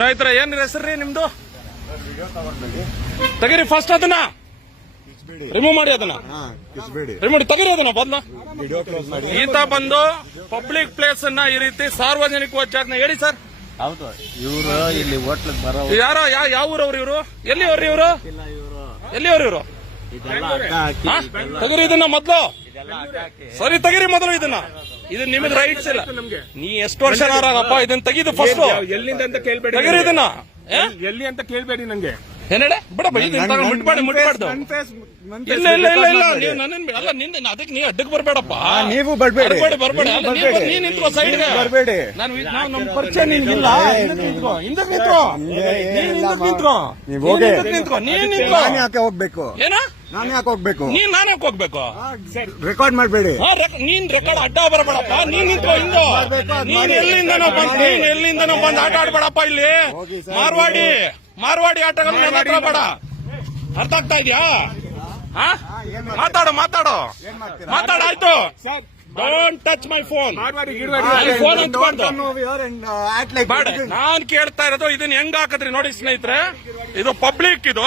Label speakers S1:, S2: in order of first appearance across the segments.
S1: ಸ್ನೇಹಿತರ ಏನ್ ಹೆಸರ್ರಿ ನಿಮ್ದು? ತೆಗೀರಿ ಫಸ್ಟ್ ಅದನ್ನ. ರಿಮೂವ್ ಮಾಡಿ ಅದನ್ನ. ರಿಮೂವ್ ತೆಗೀರಿ ಅದನ್ನ ಬದ್ಲ
S2: ಮಾಡಿ
S1: ಈತ ಬಂದು ಪಬ್ಲಿಕ್ ಪ್ಲೇಸ್ ಅನ್ನ ಈ ರೀತಿ ಸಾರ್ವಜನಿಕ ಜಾಗನ ಹೇಳಿ ಸರ್.
S3: ಹೌದು ಇವರು ಇಲ್ಲಿ ಬರೋ
S1: ಯಾರೋ ಯಾವ ಯಾವ ಊರವ್ರು ಇವರು? ಎಲ್ಲಿ ಅವ್ರಿ ಇವರು. ಎಲ್ಲಿ ಅವ್ರು ಇವರು ತೆಗೀರಿ ಇದನ್ನ ಮೊದ್ಲು. ಸರಿ ತೆಗೀರಿ ಮೊದಲು ಇದನ್ನ. ಇದು ನಿಮಗೆ ರೈಟ್ಸ್ ಇಲ್ಲ. ನೀ ಎಷ್ಟು ವರ್ಷ ನಾರಾಗಪ್ಪ ಇದನ್ನ ತೆಗಿದು ಫಸ್ಟ್
S4: ಎಲ್ಲಿಂದ ಅಂತ ಕೇಳ್ಬೇಡಿ
S1: ತೆಗೀರಿ ಇದನ್ನ. ಏ?
S4: ಎಲ್ಲಿ ಅಂತ ಕೇಳ್ಬೇಡಿ ನಂಗೆ.
S1: ಏನ್ ಹೇಳಿ ಬಿಡ ಮುಟ್ಬಾರ್ದು ಮುಟ್ಬಾರ್ದು.
S4: ನನ್ face-
S1: ಇಲ್ಲ ಇಲ್ಲ ಇಲ್ಲ ಇಲ್ಲ
S4: record
S1: ನೀವು ನನ್ನನ್ ಅಲ್ಲ ನಿಂದ ಅದಕ್ಕೆ ನೀ ಅಡ್ಡಕ್ಕೆ ಬರ್ಬೇಡಪ್ಪ.
S2: ನೀವು ಬರ್ಬೇಡಿ.
S1: ಬರ್ಬೇಡ ಬರ್ಬೇಡಿ ಅಲ್ಲ, ನೀ ಬರ್- ನೀ ನಿಂತ್ಕೋ ಸೈಡ್ಗೆ
S2: ಬರ್ಬೇಡಿ.
S1: ನಾನು ಇದ್- ನಾವು ನಮ್ಮ ಪರಿಚಯ ನಿನ್ಗಿಲ್ಲ ಹಿಂದಕ್ಕೆ ನಿಂತ್ಕೋ ಹಿಂದಕ್ಕೆ ನಿಂತ್ಕೋ.
S2: ನಿಮ್ಗೆ
S1: ನೀನ್
S2: ಏನಿಲ್ಲ
S1: ಹಿಂದಕ್ಕೆ
S2: ಮಾ-
S1: ನಿಂತ್ಕೋ.
S2: ನೀವ್
S1: ನೀನ್
S2: ಹೋಗಿ.
S1: ಹಿಂದಕ್ಕೆ ನಿಂತ್ಕೋ. ನೀನ್ ನಿಂತ್ಕೋ.
S2: ನಾನು ಯಾಕೆ ಹೋಗ್ಬೇಕು?
S1: ಏನ?
S2: ನಾನು ಯಾಕೆ ಹೋಗ್ಬೇಕು?
S1: ನೀನ್ ನಾನು ಯಾಕೆ ಹೋಗ್ಬೇಕು?
S2: ರೆಕಾರ್ಡ್ ಮಾಡಬೇಡಿ.
S1: ಹಾ, ರೆಕ್- ನೀನ್ ರೆಕಾರ್ಡ್ ಅಡ್ಡ ಬರಬೇಡಪ್ಪ. ನೀನ್ ನಿಂತ್ಕೋ ಹಿಂದೆ
S2: ಮಾಡ್ಬೇಕು, ಅದ್
S1: ನೀನ್
S2: ಮಾಡಿ.
S1: ಎಲ್ಲಿಂದನೋ ಬಂದ್ ನೀನ್ ಎಲ್ಲಿಂದನೋ ಬಂದ್ ಆಟ ಆಡ್ಬೇಡಪ್ಪ ಇಲ್ಲಿ.
S2: ಹೋಗಿ ಸರ್,
S1: ಮಾರ್ವಾಡಿ ಮಾರ್ವಾಡಿ ಆಟಗಳು ನನ್ನ ಹತ್ರ ಬೇಡ. ಅರ್ಥ ಆಗ್ತಾ ಇದ್ಯಾ? ಹಾ? ಮಾತಾಡು ಮಾತಾಡು.
S2: ಏನ್ ಮಾಡ್ತೀರಾ?
S1: ಮಾತಾಡ ಆಯ್ತು. ಡೋಂಟ್ ಟಚ್ ಮೈ ಫೋನ್
S4: ಮಾಡ್ಬೇಡಿ ಗಿಡ್ಬೇಡಿ
S1: phone ಹಚ್ಬಾರ್ದು. ಬೇಡ. ನಾನ್ ಕೇಳ್ತಾ ಇರೋದು ಇದನ್ನ ಹೆಂಗ್ ಹಾಕದ್ರಿ ನೋಡಿ ಸ್ನೇಹಿತರೆ. ಇದು ಪಬ್ಲಿಕ್ ಇದು.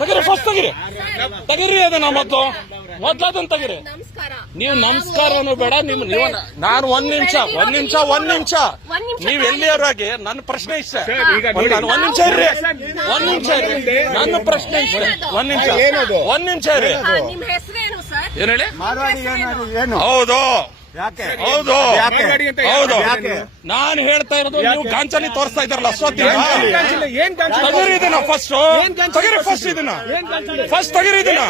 S1: ತೆಗಿರಿ ಫಸ್ಟ್ ತಗಿರಿ. ತಗಿರಿ ಅದನ್ನ ಮೊದ್ಲು. ಮೊದ್ಲು ಅದನ್ನ ತೆಗಿರಿ.
S5: ನಮಸ್ಕಾರ.
S1: ನೀವು ನಮಸ್ಕಾರನು ಬೇಡ ನಿಮ್ ನೀವು ನಾನು ಒಂದ್ ನಿಮಿಷ ಒಂದ್ ನಿಮಿಷ ಒಂದ್ ನಿಮಿಷ. ನೀವು ಎಲ್ಲಿಯವರಾಗಿ ನನ್ನ ಪ್ರಶ್ನೆ ಇಷ್ಟ. ಒಂದ್ ನಾನು ಒಂದ್ ನಿಮಿಷ ಇರ್ರಿ. ಒಂದ್ ನಿಮಿಷ ಇರ್ರಿ. ನನ್ನ ಪ್ರಶ್ನೆ ಇಷ್ಟ. ಒಂದ್ ನಿಮಿಷ.
S2: ಏನದು?
S1: ಒಂದ್ ನಿಮಿಷ ಇರ್ರಿ. ಏನ್ ಹೇಳಿ? ಹೌದು. ಹೌದು
S2: ಯಾಕೆ?
S1: ಹೌದು
S2: ಯಾಕೆ?
S1: ನಾನು ಹೇಳ್ತಾ ಇರೋದು ನೀವು ಗಾಂಚಲಿ ತೋರಿಸ್ತಾ ಇದ್ದಾರಲ್ಲ ತಗಿರಿ ಇದನ್ನ ಫಸ್ಟ್ ತಗಿರಿ ಫಸ್ಟ್ ಇದನ್ನ ಫಸ್ಟ್ ತಗಿರಿ ಇದನ್ನ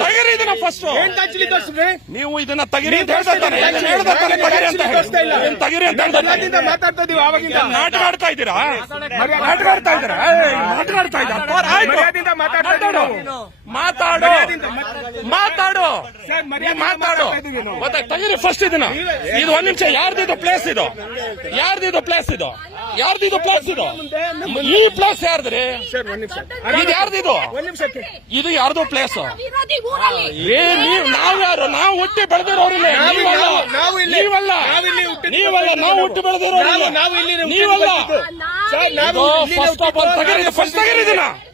S1: ತಗಿರಿ ಇದನ್ನ ಫಸ್ಟ್ ನೀವು ಇದನ್ನ ತಗಿರಿ ಅಂತ ಹೇಳ್ತಾ ಇದ್ದಾರೆ ತಗರಿ ಅಂತ
S4: ತಗರಿ ಇಲ್ಲ.
S1: ಏನ್ ತಗಿರಿ ಅಂತ
S4: ಮಾತಾಡ್ತಾ ಇದೀವಿ ಆವಾಗಿಂದ
S1: ನಾಟಕ ಆಡ್ತಾ ಇದ್ದೀರಾ ನಾಟಕ ಆಡ್ತಾ ಇದ್ದೀರಾ ನಾಟಕ ಆಡ್ತಾ ಇದ್ದೀರಾ ಆಯ್ತು.
S4: ಮಾತಾಡ್ತಾ
S1: ಮಾತಾಡು. ಮಾತಾಡು. ಮಾತಾಡು. ತೆಗಿರಿ ಫಸ್ಟ್ ಇದನ್ನ. ಇದು ಒಂದ್ ನಿಮಿಷ ಯಾರ್ದಿದು ಪ್ಲೇಸ್ ಇದು? ಯಾರ್ದಿದು ಪ್ಲೇಸ್ ಇದು? ಯಾರ್ದಿದು ಪ್ಲೇಸ್ ಇದು? ಈ ಪ್ಲೇಸ್ ಯಾರ್ದ್ರಿ?
S4: ಸರ್ ಒಂದ್ ನಿಮಿಷ.
S1: ಇದು ಯಾರ್ದಿದು?
S4: ಒಂದ್ ನಿಮಿಷಕ್ಕೆ.
S1: ಇದು ಯಾರ್ದು ಪ್ಲೇಸ್ ಏ ನೀವ್ ನಾವ್ ಯಾರು? ನಾವು ಹುಟ್ಟಿ ಬೆಳೆದಿರೋರಿಲ್ಲ
S4: ನಾವು-
S1: ನೀವಲ್ಲ
S4: ನಾವು- ನಾವು
S1: ನೀವಲ್ಲ
S4: ನಾವು
S1: ನೀವಲ್ಲ ನಾವು ಹುಟ್ಟಿ ಬೆಳೆದಿರೋರಿಲ್ಲ
S4: ನಾವು- ನಾವು ಇಲ್ಲಿ
S1: ನೀವಲ್ಲ. ಫಸ್ಟ್ ಆಫ್ ಆಲ್
S4: ಹುಟ್ಟಿದ್ದು.
S1: ತಗರಿ ಫಸ್ಟ್ ತಗರಿದಿನ
S4: ಅರ್ಥ ಆಯ್ತಾ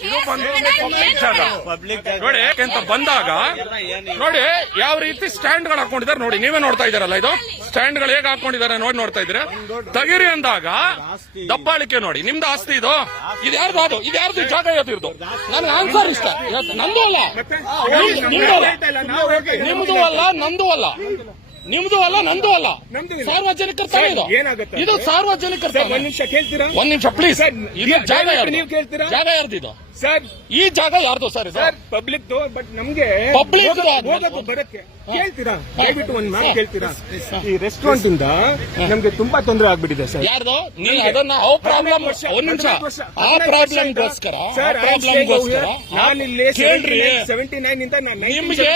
S1: ಇದು ಬಂದು ಪಬ್ಲಿಕ್ ಜಾಗ. ನೋಡಿ ಯಾಕೆಂತ ಬಂದಾಗ ನೋಡಿ ಯಾವ ರೀತಿ ಸ್ಟ್ಯಾಂಡ್ಗಳು ಹಾಕೊಂಡಿದ್ದಾರೆ ನೋಡಿ ನೀವೇ ನೋಡ್ತಾ ಇದಾರಲ್ಲ ಇದು? ಸ್ಟ್ಯಾಂಡ್ಗಳು ಹೇಗೆ ಹಾಕೊಂಡಿದ್ದಾರೆ ನೋಡಿ ನೋಡ್ತಾ ಇದ್ರೆ ತಗಿರಿ ಅಂದಾಗ ದಬ್ಬಾಳಿಕೆ ನೋಡಿ ನಿಮ್ದು ಆಸ್ತಿ ಇದು? ಇದು ಯಾರ್ದು ಅದು? ಇದು ಯಾರ್ದು? ಜಾಗ ಯಾವ್ದು ನನ್ಗೆ ಆನ್ಸರ್ ಇಷ್ಟ. ನಂದು ಅಲ್ಲ. ನಿಮ್- ನಿಮ್ದು ಅಲ್ಲ.
S4: ನಾವು
S1: ನಿಮ್ದು ಅಲ್ಲ ನಂದು ಅಲ್ಲ. ನಿಮ್ದು ಅಲ್ಲ ನಂದು ಅಲ್ಲ. ಸಾರ್ವಜನಿಕರ ಇದು. ಸಾರ್ವಜನಿಕರ
S4: ಒಂದ್ ನಿಮಿಷ ಕೇಳ್ತೀರಾ?
S1: ಒಂದ್ ನಿಮಿಷ ಪ್ಲೀಸ್ ಜಾಗ? ಜಾಗ ಯಾರ್ದು ಇದು?
S4: ಸರ್
S1: ಈ ಜಾಗ ಯಾರ್ದು ಸರ್ ಇದು?
S4: ಸರ್ ಪಬ್ಲಿಕ್ ಬಟ್ ನಮ್ಗೆ
S1: ಪಬ್ಲಿಕ್ ದು
S4: ಹೋಗಕ್ಕೆ-
S1: ಆದ್ಮೇಲೆ-
S4: ಹೋಗಕ್ಕೆ ಬರಕ್ಕೆ. ಕೇಳ್ತೀರಾ? ದಯವಿಟ್ಟು ಒಂದ್ ಮಾತು ಕೇಳ್ತೀರಾ? ಈ ರೆಸ್ಟೋರೆಂಟ್ ಇಂದ ನಮ್ಗೆ ತುಂಬಾ ತೊಂದರೆ ಆಗ್ಬಿಟ್ಟಿದೆ ಸರ್.
S1: ಯಾರ್ದು? ನೀವು ಅದನ್ನ ಆ ಪ್ರಾಬ್ಲಮ್ ಒಂದ್ ನಿಮಿಷ. ಆ ಪ್ರಾಬ್ಲಮ್ಗೋಸ್ಕರ ಆ
S4: ಸರ್
S1: ಪ್ರಾಬ್ಲಮ್ಗೋಸ್ಕರ
S4: ನಾನು ಇಲ್ಲಿ
S1: ಕೇಳ್ರಿ.
S4: ಸೆವೆಂಟಿ ನೈನ್ ಇಂದ ನಾನು
S1: ನಿಮ್ಗೆ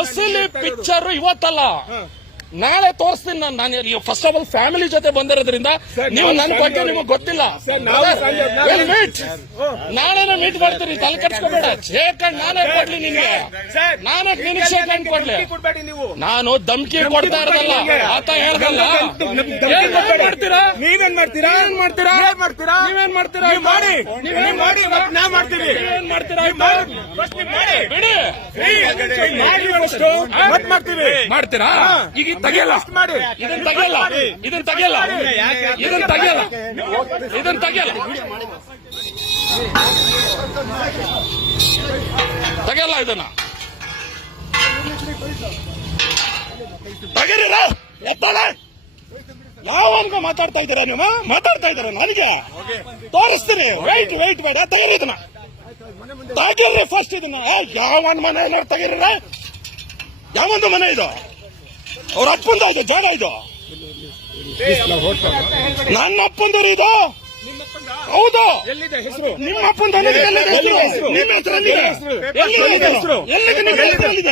S1: ಅಸಲಿ ಪಿಕ್ಚರ್ ಇವತ್ತಲ್ಲ. ನಾಳೆ ತೋರಿಸ್ತೀನಿ ನಾನು. ನಾನು ಫಸ್ಟ್ ಆಫ್ ಆಲ್ ಫ್ಯಾಮಿಲಿ ಜೊತೆ ಬಂದಿರೋದ್ರಿಂದ ನೀವು ನನ್ನ ಬಗ್ಗೆ ನಿಮಗೆ ಗೊತ್ತಿಲ್ಲ. ಮೀಟ್ ನಾಳೆನೇ ಮೀಟ್ ಮಾಡ್ತೀರಿ ತಲೆ ಕೆಡ್ಸ್ಕೊಬೇಡ. ಶೇಕ್ ಹ್ಯಾಂಡ್ ನಾನೇ ಕೊಡ್ಲಿ ನಿಮಗೆ.
S4: ಸರ್
S1: ನಾನೇ ನಿನಗೆ ಶೇಕ್ ಹ್ಯಾಂಡ್ ಕೊಡ್ಲಿ. ನಾನು ಧಮ್ಕಿ ಕೊಡ್ತಾ ಇರೋದಲ್ಲ ಆತ ಹೇಳ್ದಲ್ಲ. ಏನ್ ಮಾಡ್ತೀರಾ?
S4: ನೀವೇನ್ ಮಾಡ್ತೀರಾ?
S1: ಏನ್ ಮಾಡ್ತೀರಾ?
S4: ಏನ್ ಮಾಡ್ತೀರಾ?
S1: ನೀವೇನ್ ಮಾಡ್ತೀರಾ?
S4: ಮಾಡಿ. ನೀವ್ ಮಾಡಿ. ನಾ ಮಾಡ್ತೀವಿ.
S1: ಏನ್ ಮಾಡ್ತೀರಾ? ಬಿಡಿ.
S4: ಮಾಡ್ತೀವಿ.
S1: ಮಾಡ್ತೀರಾ? ಈಗ ತೆಗಿಯಲ್ಲ. ಇದನ್ನ ತೆಗೆಯಲ್ಲ. ಇದನ್ನ ತೆಗೆಯಲ್ಲ. ಇದನ್ನ ತೆಗೆಯಲ್ಲ. ಇದನ್ನ ತೆಗೆಯಲ್ಲ. ತೆಗೆಯಲ್ಲ ಇದನ್ನ. ತೆಗೀರಿರ ಎತ್ತಾಳೆ ಯಾವನ್ಗ ಮಾತಾಡ್ತಾ ಇದ್ದೀರಾ ನೀವು ಮಾತಾಡ್ತಾ ಇದ್ದೀರಾ ನನಗೆ? ತೋರಿಸ್ತೀನಿ. ವೈಟ್ ವೈಟ್ ಬೇಡ ತೆಗೀರಿ ಇದನ್ನ. ತೆಗೀರಿ ಫಸ್ಟ್ ಇದನ್ನ. ಯಾವನ್ ಮನೆ ಯಾವ ಯಾವೊಂದು ಮನೆ ಇದು? ಅವ್ರ ಅಪ್ಪಂದ ಇದು ಜಾಗ ಇದು ನನ್ನ ಅಪ್ಪಂದರ ಇದು ಹೌದು ನಿಮ್ಮ ಅಪ್ಪಂದ? ನಿಮ್ಮ ಹೆಸರು?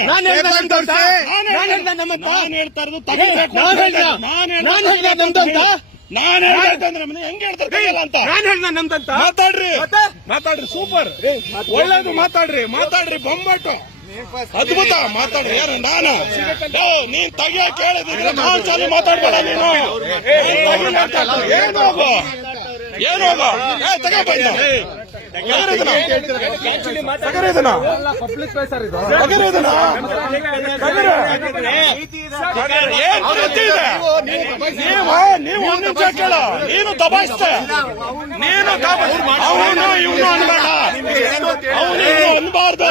S2: ನಾನು
S1: ಹೇಳ್ತಾ ಇರೋದು
S2: ನಾನು
S1: ಹೆಂಗ್ ಹೇಳ್ತಾರೆ ಅಂತ
S4: ನಾನು ಹೇಳ್ದ ನಮ್ದಂತ
S1: ಮಾತಾಡ್ರಿ? ಮಾತಾಡ್ರಿ ಸೂಪರ್ ಒಳ್ಳೇದು ಮಾತಾಡ್ರಿ ಮಾತಾಡ್ರಿ ಬೊಂಬಾಟು ಅದ್ಭುತ ಮಾತಾಡ್ರಿ ಯಾರು? ನಾನು? ನೀನ್ ತೆಗಿಯ ಕೇಳಿದ್ರೆ ನಾನ್ ಚಾಲು ಮಾತಾಡ್ಬೇಡ ನೀನು. ಏನ್ ಹೋಗು? ಏನ್ ನೀವು ನೀನು ದಬಾಯಿಸ್ತೆ ನೀನು ಅವನು ಇವನು ಅನ್ಬೇಡ. ಅವನು ಅನ್ಬಾರ್ದು.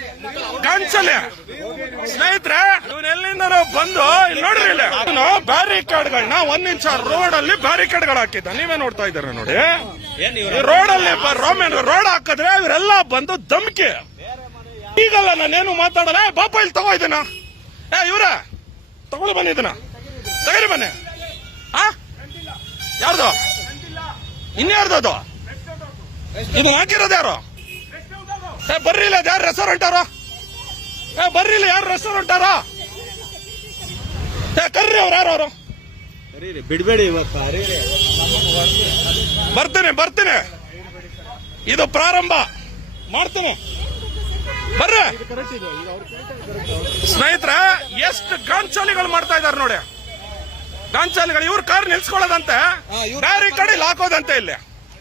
S1: ಗಂಚಲೆ. ಸ್ನೇಹಿತರೆ ಇವ್ರು ಎಲ್ಲಿಂದ ಬಂದು ಇಲ್ಲಿ ನೋಡ್ರಿ ಇಲ್ಲಿ. ಅವನು ಬ್ಯಾರಿಕೇಡ್ಗಳನ್ನ ಒಂದ್ ಇಂಚ ರೋಡ್ ಅಲ್ಲಿ ಬ್ಯಾರಿಕೇಡ್ಗಳು ಹಾಕಿದ್ದ. ನೀವೇ ನೋಡ್ತಾ ಇದ್ದೀರ ನೋಡಿ? ರೋಡ್ ಅಲ್ಲಿ ರೋಮನ್ ರೋಡ್ ಹಾಕಿದ್ರೆ ಇವರೆಲ್ಲ ಬಂದು ಧಮ್ಕಿ. ಈಗಲ್ಲ ನಾನೇನು ಮಾತಾಡಲ್ಲ? ಬಾಪ ಇಲ್ಲಿ ತಗೋ ಇದನ್ನ. ಏ ಇವ್ರ ತಗೊಳ್ಳಿ ಬನ್ನಿ ಇದನ್ನ. ತಗರಿ ಬನ್ನಿ. ಆ? ಯಾರ್ದು? ಇನ್ಯಾರ್ದು ಅದು? ಇದು ಹಾಕಿರೋದು ಯಾರು? ಬರ್ರಿ ಇಲ್ಲ ಯಾರು ರೆಸ್ಟೋರೆಂಟ್ ಅವರ? ಏ ಬರ್ರಿ ಇಲ್ಲ ಯಾರು ರೆಸ್ಟೋರೆಂಟ್ ಅವರ? ಏ ಕರ್ರಿ ಅವ್ರು ಯಾರು ಅವರು?
S3: ಬಿಡ್ಬೇಡಿ
S1: ಬರ್ತೇನೆ ಬರ್ತೀನಿ. ಇದು ಪ್ರಾರಂಭ. ಮಾಡ್ತೀನಿ. ಬರ್ರಿ. ಸ್ನೇಹಿತರ ಎಷ್ಟು ಗಾಂಚಾಲಿಗಳು ಮಾಡ್ತಾ ಇದಾರೆ ನೋಡಿ. ಗಾಂಚಾಲಿಗಳು ಇವ್ರ ಕಾರ್ ನಿಲ್ಸ್ಕೊಳ್ಳೋದಂತೆ. ಬ್ಯಾರಿಕೇಡ್ ಇಲ್ಲಿ ಹಾಕೋದಂತೆ ಇಲ್ಲಿ.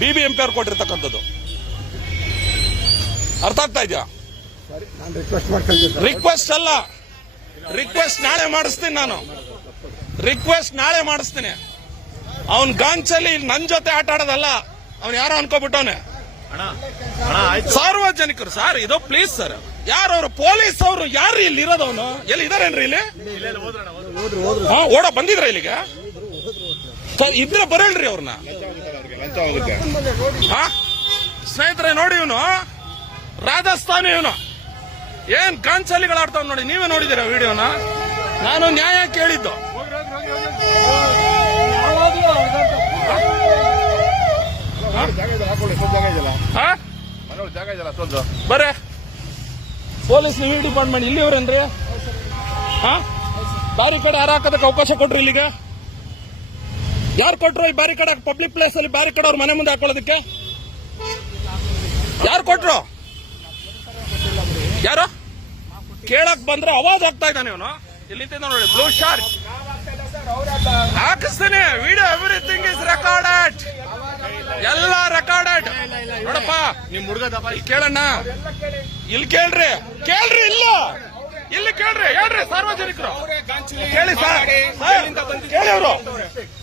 S1: ಬಿ ಬಿ ಎಂ ಪಿ ಅವ್ರು ಕೊಟ್ಟಿರ್ತಕ್ಕಂಥದ್ದು. ಅರ್ಥ ಆಗ್ತಾ ಇದೆಯಾ?
S2: ನಾನು
S1: ರಿಕ್ವೆಸ್ಟ್ ಅಲ್ಲ. ರಿಕ್ವೆಸ್ಟ್ ನಾಳೆ ಮಾಡಿಸ್ತೀನಿ ನಾನು. ರಿಕ್ವೆಸ್ಟ್ ನಾಳೆ ಮಾಡಿಸ್ತೀನಿ. ಅವನ್ ಗಾಂಚಲ್ಲಿ ನನ್ ಜೊತೆ ಆಟ ಆಡೋದಲ್ಲ ಅವ್ನು ಯಾರೋ ಅನ್ಕೋಬಿಟ್ಟವನೆ. ಸಾರ್ವಜನಿಕರು ಸರ್ ಇದು ಪ್ಲೀಸ್ ಸರ್ ಯಾರು ಅವರು? ಪೊಲೀಸ್ ಅವರು ಯಾರು ಇಲ್ಲಿ ಇರೋದವನು ಎಲ್ಲಿ ಇದಾರೇನ್ರಿ ಇಲ್ಲಿ? ಹಾ ಓಡ ಬಂದಿದ್ರ ಇಲ್ಲಿಗೆ? ಇದ್ರೆ ಬರಲ್ರಿ ಅವ್ರನ್ನ ಹಾ? ಸ್ನೇಹಿತರೆ, ನೋಡಿ ಇವನು. ರಾಜಸ್ಥಾನಿ ಇವನು. ಏನ್ ಕಾಂಚಲಿಗಳಾಡ್ತಾವ್ ನೋಡಿ, ನೀವೇ ನೋಡಿದಿರ ವಿಡಿಯೋನ? ನಾನು ನ್ಯಾಯ ಕೇಳಿದ್ದು. ಬರ. ಪೊಲೀಸ್ ನೀವು ಡಿಪಾರ್ಟ್ಮೆಂಟ್ ಇಲ್ಲಿವ್ರೇನ್ರಿ ಹಾ? ಬ್ಯಾರಿಕೇಡ್ ಯಾರು ಹಾಕೋದಕ್ಕೆ ಅವಕಾಶ ಕೊಟ್ರಿ ಇಲ್ಲಿಗೆ? ಯಾರು ಕೊಟ್ರು ಈ ಬ್ಯಾರಿಕೇಡ್ ಪಬ್ಲಿಕ್ ಪ್ಲೇಸ್ ಅಲ್ಲಿ ಬ್ಯಾರಿಕೇಡ್ ಅವ್ರ ಮನೆ ಮುಂದೆ ಹಾಕೊಳ್ಳೋದಕ್ಕೆ? ಯಾರು ಕೊಟ್ರು? ಯಾರು? ಕೇಳಕ್ ಬಂದ್ರೆ ಅವಾಜ್ ಆಗ್ತಾ ಇದ್ದಾನೆ ಇವನು. ಇಲ್ಲಿ ನೋಡಿ ಬ್ಲೂ ಶಾರ್ಟ್ ಹಾಕಿಸ್ತೀನಿ. ವಿಡಿಯೋ ಎವ್ರಿಥಿಂಗ್ ಇಸ್ ರೆಕಾರ್ಡೆಡ್ ಎಲ್ಲ ರೆಕಾರ್ಡೆಡ್ ನೋಡಪ್ಪ
S3: ನಿಮ್ ಹುಡುಗ ದಪ್ಪ
S1: ಇಲ್ಲಿ ಕೇಳಣ್ಣ. ಇಲ್ಲಿ ಕೇಳ್ರಿ. ಕೇಳ್ರಿ ಇಲ್ಲ. ಇಲ್ಲಿ ಕೇಳ್ರಿ. ಹೇಳ್ರಿ ಸಾರ್ವಜನಿಕರು. ಕೇಳಿ ಸರ್, ಕೇಳಿ ಅವರು.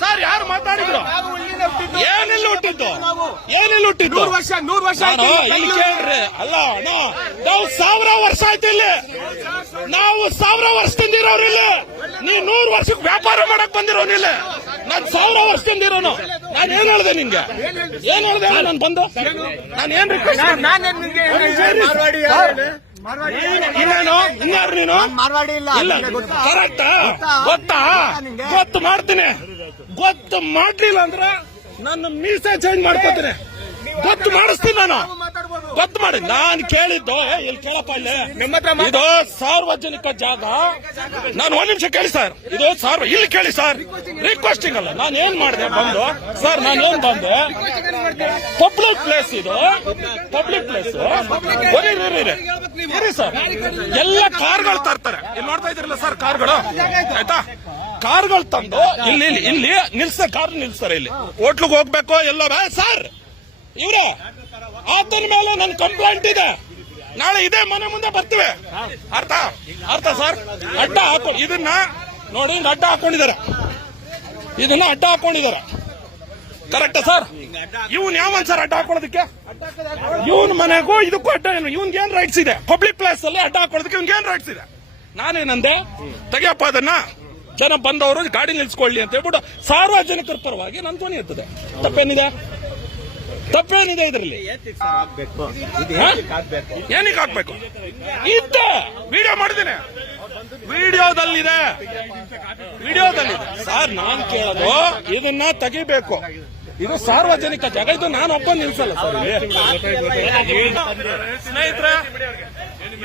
S1: ಸರ್ ಯಾರು ಮಾತಾಡಿದ್ರು? ಏನಿಲ್ಲ ಹುಟ್ಟಿದ್ದು? ಏನಿಲ್ಲ ಹುಟ್ಟಿದ್ದು?
S4: ನೂರು ವರ್ಷ ನೂರು ವರ್ಷ
S1: ನಾನು
S4: ಆಯ್ತು
S1: ಇಲ್ಲಿ ಕೇಳ್ರಿ ಅಲ್ಲ ನಾವು ಸಾವಿರ ವರ್ಷ ಆಯ್ತು ಇಲ್ಲಿ. ನಾವು ಸಾವಿರ ವರ್ಷದಿಂದ ಇರೋರು ಇಲ್ಲಿ. ನೀ ನೂರು ವರ್ಷಕ್ಕೆ ವ್ಯಾಪಾರ ಮಾಡಕ್ ಬಂದಿರೋನು ಇಲ್ಲಿ. ನಾನು ಸಾವಿರ ವರ್ಷದಿಂದ ಇರೋನು. ನಾನು ಏನ್ ಹೇಳ್ದೆ ನಿನ್ಗೆ ಏನ್ ಹೇಳ್ದೆ ನಾನು ಬಂದು? ನಾನು ಏನ್ ರಿಕ್ವೆಸ್ಟ್? ಇನ್ನೇನು ಇನ್ಯಾರು ನೀನು
S2: ಇಲ್ಲ
S1: ಕರೆಕ್ಟ್ ಗೊತ್ತಾ? ಗೊತ್ತು ಮಾಡ್ತೀನಿ. ಗೊತ್ತು ಮಾಡ್ಲಿಲ್ಲ ಅಂದ್ರೆ ನನ್ನ ಮೀಸೆ ಚೇಂಜ್ ಮಾಡ್ಕೋತೀನಿ. ಗೊತ್ತು ಮಾಡಿಸ್ತೀನಿ ನಾನು. ಗೊತ್ತು ಮಾಡಿ. ನಾನು ಕೇಳಿದ್ದು ಇಲ್ಲಿ ಕೇಳಪ್ಪ ಇಲ್ಲಿ. ಇದು ಸಾರ್ವಜನಿಕ ಜಾಗ. ನಾನು ಒಂದ್ ನಿಮಿಷ ಕೇಳಿ ಸರ್. ಇದು ಸಾರ್ವ ಇಲ್ಲಿ ಕೇಳಿ ಸರ್. ರಿಕ್ವೆಸ್ಟಿಂಗ್ ಅಲ್ಲ. ನಾನು ಏನ್ ಮಾಡಿದೆ ಬಂದು? ಸರ್ ನಾನು ಏನ್ ಬಂದೆ? ಪಬ್ಲಿಕ್ ಪ್ಲೇಸ್ ಇದು. Public place sir. ಎಲ್ಲ ಕಾರ್ಗಳು ತರ್ತಾರೆ. ಇಲ್ಲಿ ನೋಡ್ತಾ ಇದ್ರಲ್ಲ ಸರ್ ಕಾರ್ಗಳು? ಆಯ್ತಾ? ಕಾರ್ಗಳು ತಂದು ಇಲ್ಲಿ ಇಲ್ಲಿ ನಿಲ್ಸ ಕಾರ್ ನಿಲ್ಸ್ತಾರೆ ಇಲ್ಲಿ. ಹೋಟ್ಲಿಗೆ ಹೋಗ್ಬೇಕು ಎಲ್ಲ ಸರ್ ಇವ್ರೆ ಆತನ ಮೇಲೆ ನನ್ ಕಂಪ್ಲೇಂಟ್ ಇದೆ. ನಾಳೆ ಇದೇ ಮನೆ ಮುಂದೆ ಬರ್ತೀವಿ. ಅರ್ಥ? ಅರ್ಥ ಸರ್? ಅಡ್ಡ ಹಾಕೊ ಇದನ್ನ ನೋಡಿ ಅಡ್ಡ ಹಾಕೊಂಡಿದ್ದಾರೆ. ಇದನ್ನ ಅಡ್ಡ ಹಾಕೊಂಡಿದ್ದಾರೆ. Correct sir? ಇವನ್ ಯಾವನ್ ಸರ್ ಅಡ್ಡ ಹಾಕೊಳ್ಳೋದಕ್ಕೆ? ಇವನ್ ಮನೆಗೂ ಇದಕ್ಕೂ ಅಡ್ಡ ಏನು? ಇವನ್ಗೆ ಏನ್ ರೈಟ್ಸ್ ಇದೆ? ಪಬ್ಲಿಕ್ ಪ್ಲೇಸ್ ಅಲ್ಲಿ ಅಡ್ಡ ಹಾಕೊಳ್ಳೋದಕ್ಕೆ ಇವನ್ ಏನ್ ರೈಟ್ಸ್ ಇದೆ? ನಾನೇನಂದೆ? ತೆಗಿಯಪ್ಪ ಅದನ್ನ. ಜನ ಬಂದವರು ಗಾಡಿ ನಿಲ್ಸ್ಕೊಳ್ಳಿ ಅಂತ ಹೇಳ್ಬಿಟ್ಟು ಸಾರ್ವಜನಿಕರ ಪರವಾಗಿ ನನ್ ಧ್ವನಿ ಇರ್ತದೆ ತಪ್ಪೇನಿದೆ? ತಪ್ಪೇನಿದೆ ಇದರಲ್ಲಿ? ಏನಕ್ಕೆ ಹಾಕ್ಬೇಕು? ಇತ್ತ! ವಿಡಿಯೋ ಮಾಡಿದ್ದೀನಿ. ವಿಡಿಯೋದಲ್ಲಿದೆ. ವಿಡಿಯೋದಲ್ಲಿದೆ. ಸರ್, ನಾನ್ ಕೇಳೋದು, ಇದನ್ನ ತೆಗಿಬೇಕು. ಇದು ಸಾರ್ವಜನಿಕ ಜಾಗ. ಇದು ನಾನು ಒಬ್ಬ ನಿಲ್ಸಲ್ಲ ಸರ್ ಸ್ನೇಹಿತರೆ,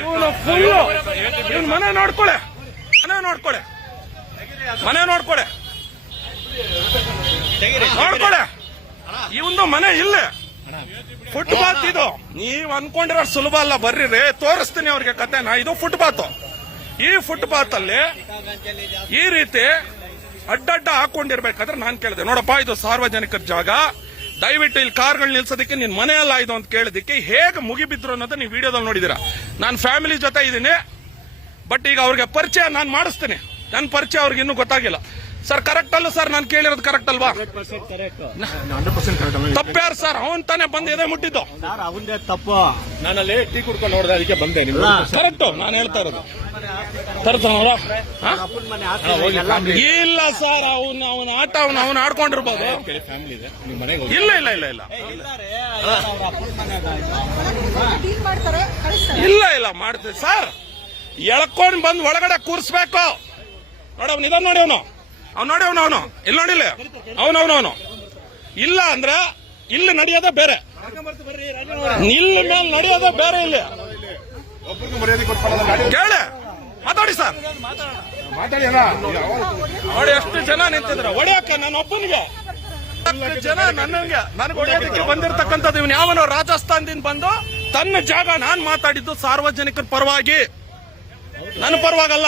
S1: ಇವನು ಫುಲ್ಲು ಇವನ್ ಮನೆ ನೋಡ್ಕೊಳೆ. ಮನೆ ನೋಡ್ಕೊಳೆ. ಮನೆ ನೋಡ್ಕೊಡೆ. ನೋಡ್ಕೊಡೆ. ಇವಂದು ಮನೆ ಇಲ್ಲ. ಫುಟ್ಪಾತ್ ಇದು. ನೀವ್ ಅನ್ಕೊಂಡಿರೋ ಸುಲಭ ಅಲ್ಲ, ಬರ್ರಿ ರೀ, ತೋರಿಸ್ತೀನಿ ಅವ್ರಿಗೆ ಕತೆನ ಇದು ಫುಟ್ಪಾತ್ ಈ ಫುಟ್ಪಾತ್ ಅಲ್ಲಿ ಈ ರೀತಿ ಅಡ್ಡಡ್ಡ ಹಾಕೊಂಡಿರ್ಬೇಕಾದ್ರೆ ನಾನ್ ಕೇಳಿದೆ. ನೋಡಪ್ಪ, ಇದು ಸಾರ್ವಜನಿಕರ ಜಾಗ. ದಯವಿಟ್ಟು ಇಲ್ಲಿ ಕಾರ್ಗಳು ನಿಲ್ಸೋದಕ್ಕೆ ನಿನ್ ಮನೆ ಅಲ್ಲ ಇದು ಅಂತ ಕೇಳಿದಕ್ಕೆ ಹೇಗೆ ಮುಗಿಬಿದ್ರು ಅನ್ನೋದು ನೀವು ವಿಡಿಯೋದಲ್ಲಿ ನೋಡಿದೀರಾ ನಾನು ಫ್ಯಾಮಿಲಿ ಜೊತೆ ಇದ್ದೀನಿ ಬಟ್ ಈಗ ಅವ್ರಿಗೆ ಪರಿಚಯ ನಾನು ಮಾಡಿಸ್ತೀನಿ. ನನ್ನ ಪರಿಚಯ ಅವ್ರಿಗೆ ಇನ್ನೂ ಗೊತ್ತಾಗಿಲ್ಲ. ಸರ್ ಕರೆಕ್ಟ್ ಅಲ್ಲ ಸರ್ ನಾನು ಕೇಳಿರೋದು ಕರೆಕ್ಟ್ ಅಲ್ವಾ? ತಪ್ಪ್ಯಾರು ಸರ್ ಅವನ್ ತಾನೇ ಬಂದು ಎದೆ ಮುಟ್ಟಿದ್ದು.
S3: ಸರ್ ತಪ್ಪು ತಪ್ಪು.
S4: ಅಲ್ಲಿ ಟೀ ಕುಡ್ಕೊಂಡು ನೋಡಿದೆ ಅದಕ್ಕೆ ಬಂದೆ ನಿಮ್ಗೆ.
S1: ಕರೆಕ್ಟ್ ನಾನು ಹೇಳ್ತಾ ಇರೋದು. ತರ್ತಾನವ್ರ ಇಲ್ಲ ಸರ್ ಅವನ್ ಅವನ ಆಟ ಅವನ್ ಅವನ್ ಆಡ್ಕೊಂಡಿರ್ಬೋದು. ಇಲ್ಲ ಇಲ್ಲ ಇಲ್ಲ ಇಲ್ಲ.
S5: ಡೀಲ್ ಮಾಡ್ತಾರೆ ಕಳಿಸ್ತಾರೆ.
S1: ಇಲ್ಲ ಇಲ್ಲ ಮಾಡ್ತೀವಿ. ಸರ್ ಎಳ್ಕೊಂಡ್ ಬಂದ್ ಒಳಗಡೆ ಕೂರ್ಸ್ಬೇಕು. ನೋಡಿ ನೋಡಿ ಅವನು. ನೋಡಿ ಅವನು ಅವನು. ಇಲ್ಲಿ. ನೋಡಿಲ್ಲ ಅವನು ಇಲ್ಲ ಅಂದ್ರೆ ಇಲ್ಲಿ ನಡೆಯೋದೇ ಬೇರೆ. ಇಲ್ಲಿ ಮೇಲೆ ನಡೆಯೋದೇ ಬೇರೆ ಇಲ್ಲಿ. ಕೇಳಿ. ಮಾತಾಡಿ ಸರ್. ನೋಡಿ ಎಷ್ಟು ಜನ ನಿಂತಿದ್ರ. ಹೊಡಿಯಕ್ಕೆ ನನ್ನ ಒಬ್ಬನಿಗೆ. ಜನ ನನಗೆ ನನಗೆ ಹೊಡೆಯೋದಕ್ಕೆ ಬಂದಿರತಕ್ಕಂಥದ್ದು ಇವನು ಯಾವನೋ ರಾಜಸ್ಥಾನದಿಂದ ಬಂದು ತನ್ನ ಜಾಗ ನಾನು ಮಾತಾಡಿದ್ದು ಸಾರ್ವಜನಿಕರ ಪರವಾಗಿ. ನನ್ನ ಪರವಾಗಲ್ಲ.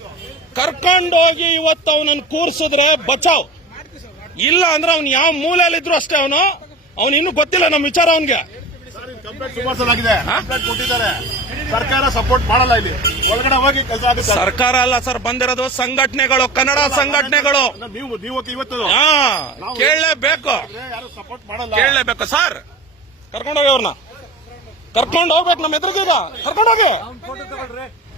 S1: ಕರ್ಕೊಂಡೋಗಿ ಇವತ್ತು ಅವನನ್ನು ಕೂರ್ಸಿದ್ರೆ ಬಚಾವ್. ಇಲ್ಲ ಅಂದ್ರೆ ಅವ್ನು ಯಾವ ಮೂಲೆಯಲ್ಲಿ ಮೂಲೆಯಲ್ಲಿದ್ರು ಅಷ್ಟೇ ಅವನು. ಅವನು ಇನ್ನು ಗೊತ್ತಿಲ್ಲ ನಮ್ಮ ವಿಚಾರ ಅವನಿಗೆ.
S2: ಸರ್ಕಾರ ಸಪೋರ್ಟ್ ಮಾಡಲ್ಲ ಇಲ್ಲಿ. ಒಳಗಡೆ ಹೋಗಿ ಕೆಲಸ ಆಗುತ್ತೆ
S1: ಸರ್ಕಾರ ಅಲ್ಲ ಸರ್ ಬಂದಿರೋದು ಸಂಘಟನೆಗಳು ಕನ್ನಡ ಸಂಘಟನೆಗಳು.
S2: ನೀವು ನೀವು ಇವತ್ತು?
S1: ಹಾ ಕೇಳಲೇಬೇಕು.
S2: ಸಪೋರ್ಟ್ ಮಾಡಲ್ಲ.
S1: ಕೇಳಲೇಬೇಕು ಸರ್. ಕರ್ಕೊಂಡೋಗಿ ಅವ್ರನ್ನ. ಕರ್ಕೊಂಡು ಹೋಗ್ಬೇಕು ನಮ್ಮ ಎದುರಿಗೀಗ. ಕರ್ಕೊಂಡೋಗಿ.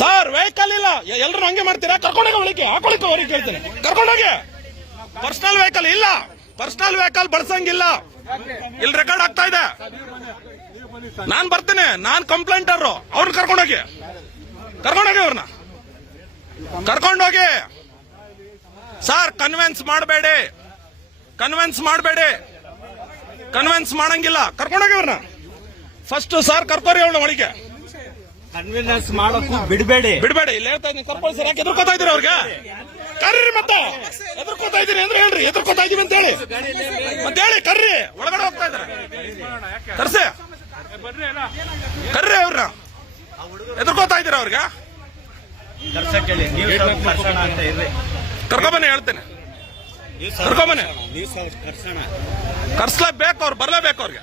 S1: ಸರ್ ವೆಹಿಕಲ್ ಇಲ್ಲ. ಎಲ್ಲರೂ ಹಂಗೆ ಮಾಡ್ತೀರಾ? ಕರ್ಕೊಂಡೋಗಿ ಒಳಗೆ ಹಾಕೊಳಿಕ್ಕೆ ಅವ್ರಿಗೆ ಕೇಳ್ತೀನಿ. ಕರ್ಕೊಂಡೋಗಿ. ಪರ್ಸನಲ್ ವೆಹಿಕಲ್ ಇಲ್ಲ. ಪರ್ಸನಲ್ ವೆಹಿಕಲ್ ಬಳಸಂಗಿಲ್ಲ. ಇಲ್ಲಿ ರೆಕಾರ್ಡ್ ಆಗ್ತಾ ಇದೆ. ನಾನ್ ಬರ್ತೇನೆ. ನಾನ್ ಕಂಪ್ಲೇಂಟರ್ ಅವ್ರನ್ನ ಕರ್ಕೊಂಡೋಗಿ. ಕರ್ಕೊಂಡೋಗಿ ಅವ್ರನ್ನ. ಕರ್ಕೊಂಡೋಗಿ. ಸರ್ ಕನ್ವೆನ್ಸ್ ಮಾಡಬೇಡಿ. ಕನ್ವೆನ್ಸ್ ಮಾಡಬೇಡಿ. ಕನ್ವೆನ್ಸ್ ಮಾಡಂಗಿಲ್ಲ. ಕರ್ಕೊಂಡೋಗಿ ಅವ್ರನ್ನ. ಫಸ್ಟ್ ಸರ್ ಕರ್ಕೋರಿ ಅವಳ ಒಳಗೆ
S3: ಕನ್ವಿನ್ಸ್ ಮಾಡಕ್ಕೂ ಬಿಡಬೇಡಿ.
S1: ಬಿಡಬೇಡಿ. ಇಲ್ಲ ಹೇಳ್ತಾ ಇದ್ದೀನಿ ಸರ್ಪಂಚ್ ಸರ್ ಯಾಕೆ ಎದುರ್ಕೋತಾ ಇದೀರಿ ಅವ್ರಿಗೆ? ಕರ್ರಿ ಮತ್ತೆ. ಎದುರ್ಕೋತಾ ಇದೀನಿ ಅಂದ್ರೆ ಹೇಳ್ರಿ ಎದುರ್ಕೋತಾ ಇದೀವಿ ಅಂತ ಹೇಳಿ. ಮತ್ತೆ ಹೇಳಿ ಕರ್ರಿ. ಒಳಗಡೆ ಹೋಗ್ತಾ ಇದಾರೆ ಕರ್ಸಿ ಕರ್ರಿ ಅವ್ರ ಎದುರ್ಕೋತಾ ಇದೀರ ಅವ್ರಿಗೆ? ಕರ್ಕೊಂಬನ್ನಿ ಹೇಳ್ತೇನೆ.
S3: ಕರ್ಸೋಣ.
S1: ಕರ್ಸ್ಲೇಬೇಕು ಅವ್ರು ಬರ್ಲೇಬೇಕು ಅವ್ರಿಗೆ.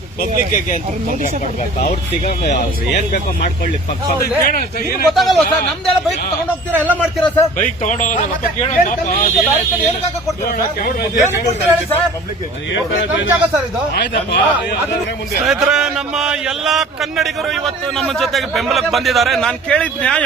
S3: ಪಬ್ಲಿಕ್ ಅವ್ರ ತಿಗ ಏನ್ ಬೇಕೋ ಮಾಡ್ಕೊಳ್ಳಿ. ಪಕ್ಕ
S4: ಗೊತ್ತಾಗಲ್ವಾ ಸರ್? ನಮ್ದೆಲ್ಲ ಬೈಕ್ ತಗೊಂಡ್ ಹೋಗ್ತೀರಾ? ಎಲ್ಲ ಮಾಡ್ತೀರಾ ಸರ್?
S6: ಬೈಕ್ ತಗೊಂಡ್
S4: ಸರ್? ಇದು?
S6: ಆಯ್ತಪ್ಪ.
S1: ಸ್ನೇಹಿತರೆ ನಮ್ಮ ಎಲ್ಲಾ ಕನ್ನಡಿಗರು ಇವತ್ತು ನಮ್ಮ ಜೊತೆಗೆ ಬೆಂಬಲಕ್ಕೆ ಬಂದಿದ್ದಾರೆ. ನಾನು ಕೇಳಿದ ನ್ಯಾಯ.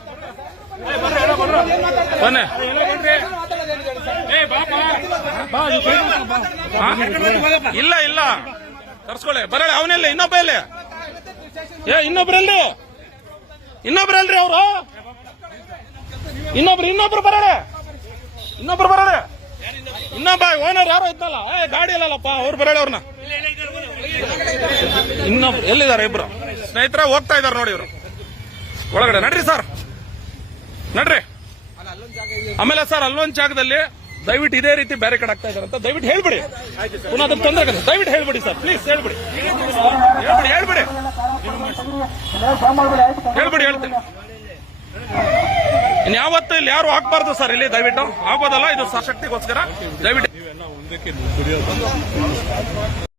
S1: ಬನ್ನಿ? ಇಲ್ಲ ಇಲ್ಲ. ತರ್ಸ್ಕೊಳ್ಳಿ ಬರಳಿ ಅವನೆಲ್ಲ ಇನ್ನೊಬ್ಬ ಇಲ್ಲಿ ಏ ಇನ್ನೊಬ್ರಲ್ಲಿ ಇನ್ನೊಬ್ರಲ್ರಿ ಅವರು. ಇನ್ನೊಬ್ರು ಇನ್ನೊಬ್ರು ಬರಳೆ ಇನ್ನೊಬ್ರು ಬರಳೆ ಇನ್ನೊಬ್ಬ ಓನರ್ ಯಾರೋ ಇದ್ದಲ್ಲ ಏ ಗಾಡಿ ಇಲ್ಲಲ್ಲಪ್ಪ ಅವ್ರು ಬರಳೆ ಅವ್ರನ್ನ. ಇನ್ನೊಬ್ರು ಎಲ್ಲಿದ್ದಾರೆ ಇಬ್ರು? ಸ್ನೇಹಿತರ ಹೋಗ್ತಾ ಇದಾರೆ ನೋಡಿ ಇವರು. ಒಳಗಡೆ ನಡ್ರಿ ಸರ್. ನಡ್ರಿ. ಆಮೇಲೆ ಸರ್, ಅಲ್ಲೊಂದ್ ಜಾಗದಲ್ಲಿ ದಯವಿಟ್ಟು ಇದೇ ರೀತಿ ಬ್ಯಾರಿಕೇಡ್ ಆಗ್ತಾ ಇದಾರೆ ಅಂತ ದಯವಿಟ್ಟು ಹೇಳ್ಬಿಡಿ. ಪುನಃ ಅದನ್ನ ತೊಂದರೆ ಆಗುತ್ತೆ ದಯವಿಟ್ಟು ಹೇಳ್ಬಿಡಿ ಸರ್ ಪ್ಲೀಸ್ ಹೇಳ್ಬಿಡಿ. ಹೇಳ್ಬಿಡಿ ಹೇಳ್ಬಿಡಿ. ಹೇಳ್ಬಿಡಿ, ಹೇಳ್ತೀನಿ. ಇನ್ಯಾವತ್ತು ಇಲ್ಲಿ ಯಾರು ಹಾಕ್ಬಾರ್ದು ಸರ್ ಇಲ್ಲಿ, ದಯವಿಟ್ಟು. ಆಗೋದಲ್ಲ ಇದು ಸಶಕ್ತಿಗೋಸ್ಕರ ದಯವಿಟ್ಟು